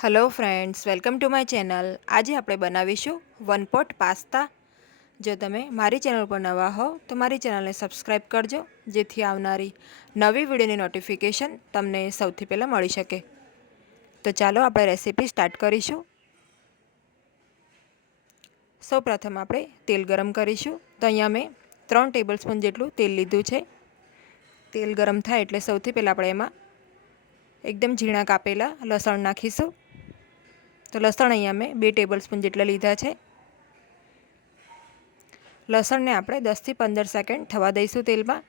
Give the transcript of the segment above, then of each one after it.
Hello friends welcome to my channel આજે આપણે બનાવીશું વન પોટ પાસ્તા. જો તમે મારી ચેનલ પર નવા હો, તો મારી ચેનલને સબસ્ક્રાઈબ કરજો, જેથી આવનારી નવી વિડીયોની નોટિફિકેશન તમને સૌથી પહેલાં મળી શકે. તો ચાલો આપણે રેસીપી સ્ટાર્ટ કરીશું. સૌ પ્રથમ આપણે તેલ ગરમ કરીશું. તો અહીંયા મેં ત્રણ ટેબલ સ્પૂન જેટલું તેલ લીધું છે. તેલ ગરમ થાય એટલે સૌથી પહેલાં આપણે એમાં એકદમ ઝીણા કાપેલા લસણ નાખીશું. તો લસણ અહીંયા મેં બે ટેબલ સ્પૂન જેટલા લીધા છે. લસણને આપણે દસથી પંદર સેકન્ડ થવા દઈશું તેલમાં.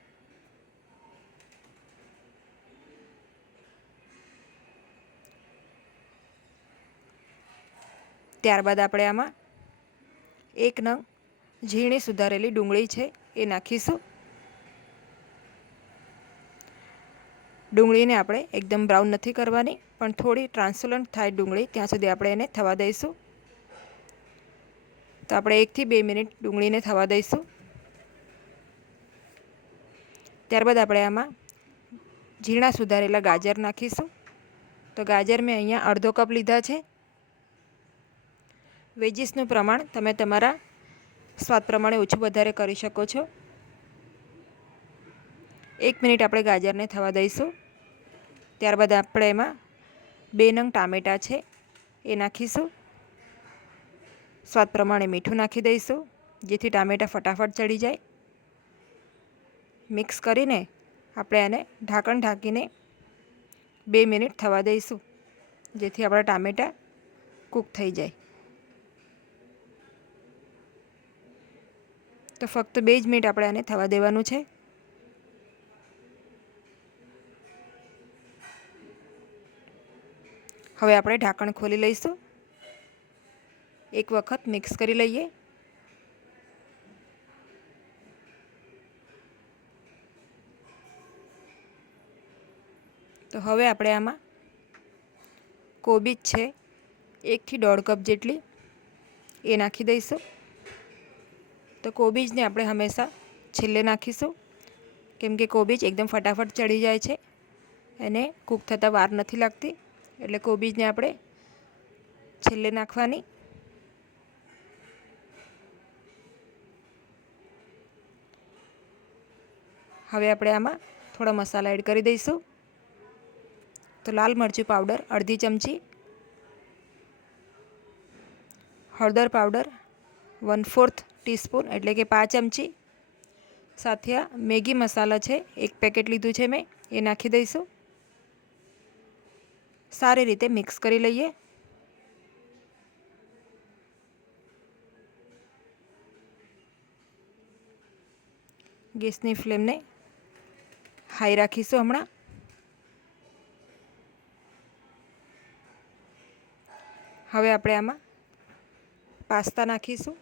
ત્યારબાદ આપણે આમાં એક નંગ ઝીણી સુધારેલી ડુંગળી છે એ નાખીશું. ડુંગળીને આપણે એકદમ બ્રાઉન નથી કરવાની. પણ થોડી ટ્રાન્સલન્ટ થાય ડુંગળી, ત્યાં સુધી આપણે એને થવા દઈશું. તો આપણે એકથી બે મિનિટ ડુંગળીને થવા દઈશું. ત્યારબાદ આપણે આમાં ઝીણા સુધારેલા ગાજર નાખીશું. તો ગાજર મેં અહીંયા અડધો કપ લીધા છે. વેજીસનું પ્રમાણ તમે તમારા સ્વાદ પ્રમાણે ઓછું વધારે કરી શકો છો. એક મિનિટ આપણે ગાજરને થવા દઈશું. ત્યારબાદ આપણે એમાં બે નંગ ટામેટાં છે, એ નાખીશું. સ્વાદ પ્રમાણે મીઠું નાખી દઈશું, જેથી ટામેટાં ફટાફટ ચડી જાય. મિક્સ કરીને આપણે આને ઢાંકણ ઢાંકીને બે મિનિટ થવા દઈશું, જેથી આપણા ટામેટાં કૂક થઈ જાય. તો ફક્ત બે જ મિનિટ આપણે આને થવા દેવાનું છે. હવે આપણે ઢાંકણ ખોલી લઈશું. એક વખત મિક્સ કરી લઈએ. તો હવે આપણે આમાં કોબીજ છે, એકથી દોઢ કપ જેટલી એ નાખી દઈશું. તો કોબીજને આપણે હંમેશા છેલ્લે નાખીશું. કેમ કે કોબીજ એકદમ ફટાફટ ચડી જાય છે. એને કૂક થતાં વાર નથી લાગતી. એટલે કોબીજને આપણે છેલ્લે નાખવાની. હવે આપણે આમાં થોડા મસાલા એડ કરી દઈશું. તો લાલ મરચું પાવડર, અડધી ચમચી. હળદર પાવડર વન ફોર્થ ટીસ્પૂન, એટલે કે પાંચ ચમચી. સાથે આ મેગી મસાલા છે, એક પેકેટ લીધું છે મેં, એ નાખી દઈશું. સારી રીતે મિક્સ કરી લઈએ. ગેસની ફ્લેમને હાઈ રાખીશું હમણાં. હવે આપણે આમાં પાસ્તા નાખીશું.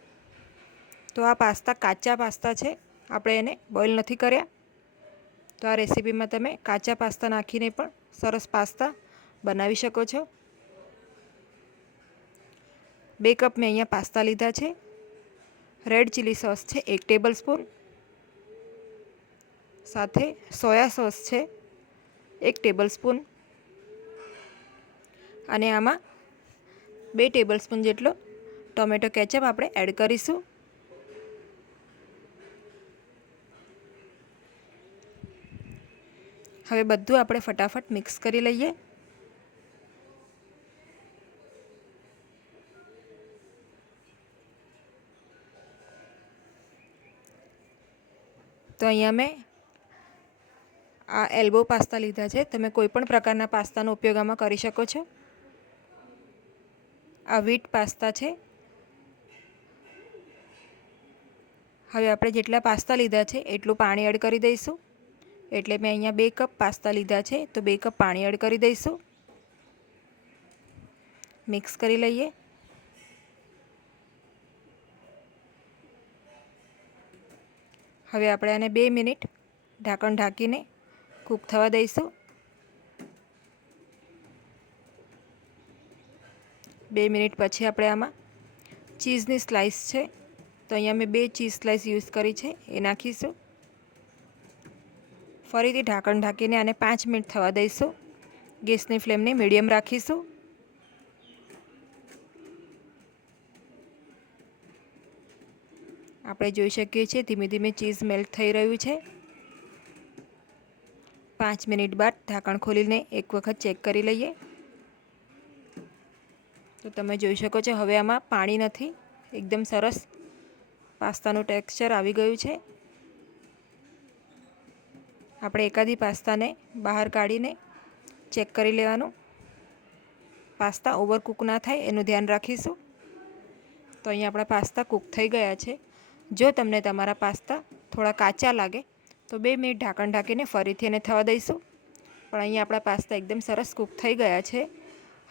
તો આ પાસ્તા કાચા પાસ્તા છે. આપણે એને બોઇલ નથી કર્યા. તો આ રેસીપીમાં તમે કાચા પાસ્તા નાખીને પણ સરસ પાસ્તા બનાવી શકો છો. બે કપ મેં અહીંયા પાસ્તા લીધા છે. રેડ ચીલી સોસ છે, એક ટેબલ સ્પૂન સાથે સોયા સોસ છે, એક ટેબલ સ્પૂન અને આમાં બે ટેબલ સ્પૂન જેટલો ટોમેટો કેચઅપ આપણે એડ કરીશું. હવે બધું આપણે ફટાફટ મિક્સ કરી લઈએ. તો અહીંયા મેં આ એલ્બો પાસ્તા લીધા છે. તમે કોઈ પણ પ્રકારના પાસ્તાનો ઉપયોગ આમાં કરી શકો છો. આ વીટ પાસ્તા છે. હવે આપણે જેટલા પાસ્તા લીધા છે એટલું પાણી એડ કરી દઈશું. એટલે મેં અહીંયા બે કપ પાસ્તા લીધા છે, તો બે કપ પાણી એડ કરી દઈશું. મિક્સ કરી લઈએ. હવે આપણે આને બે મિનિટ ઢાંકણ ઢાંકીને કૂક થવા દઈશું. બે મિનિટ પછી આપણે આમાં ચીઝની સ્લાઇસ છે. તો અહીંયા મેં બે ચીઝ સ્લાઇસ યુઝ કરી છે, એ નાખીશું. ફરીથી ઢાંકણ ઢાંકીને આને પાંચ મિનિટ થવા દઈશું. ગેસની ફ્લેમને મીડિયમ રાખીશું. આપણે જોઈ શકીએ છીએ ધીમે ધીમે ચીઝ મેલ્ટ થઈ રહ્યું છે. પાંચ મિનિટ બાદ ઢાંકણ ખોલીને એક વખત ચેક કરી લઈએ. તો તમે જોઈ શકો છો હવે આમાં પાણી નથી. એકદમ સરસ પાસ્તાનું ટેક્સચર આવી ગયું છે. આપણે એકાદી પાસ્તાને બહાર કાઢીને ચેક કરી લેવાનું. પાસ્તા ઓવરકૂક ના થાય, એનું ધ્યાન રાખીશું. તો અહીંયા આપણા પાસ્તા કૂક થઈ ગયા છે. જો તમને તમારા પાસ્તા થોડા કાચા લાગે, તો બે મિનિટ ઢાંકણ ઢાંકીને ફરીથી એને થવા દઈશું. પણ અહીંયા આપણા પાસ્તા એકદમ સરસ કૂક થઈ ગયા છે.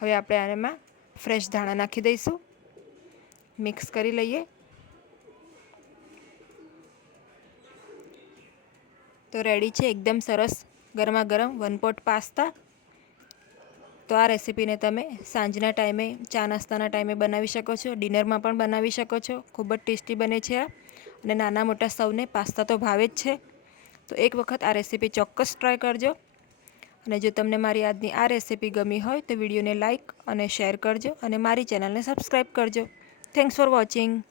હવે આપણે આમાં ફ્રેશ ધાણા નાખી દઈશું. મિક્સ કરી લઈએ. તો રેડી છે એકદમ સરસ ગરમા ગરમ વન પોટ પાસ્તા. તો આ રેસીપીને તમે સાંજના ટાઈમે, ચા નાસ્તાના ટાઈમે બનાવી શકો છો, ડિનરમાં પણ બનાવી શકો છો. ખૂબ જ ટેસ્ટી બને છે આ. અને નાના મોટા સૌને પાસ્તા તો ભાવે જ છે. તો એક વખત આ રેસીપી ચોક્કસ ટ્રાય કરજો. અને જો તમને મારી આજની આ રેસીપી ગમી હોય તો વિડીયોને લાઇક અને શેર કરજો અને મારી ચેનલને સબસ્ક્રાઈબ કરજો. Thanks for watching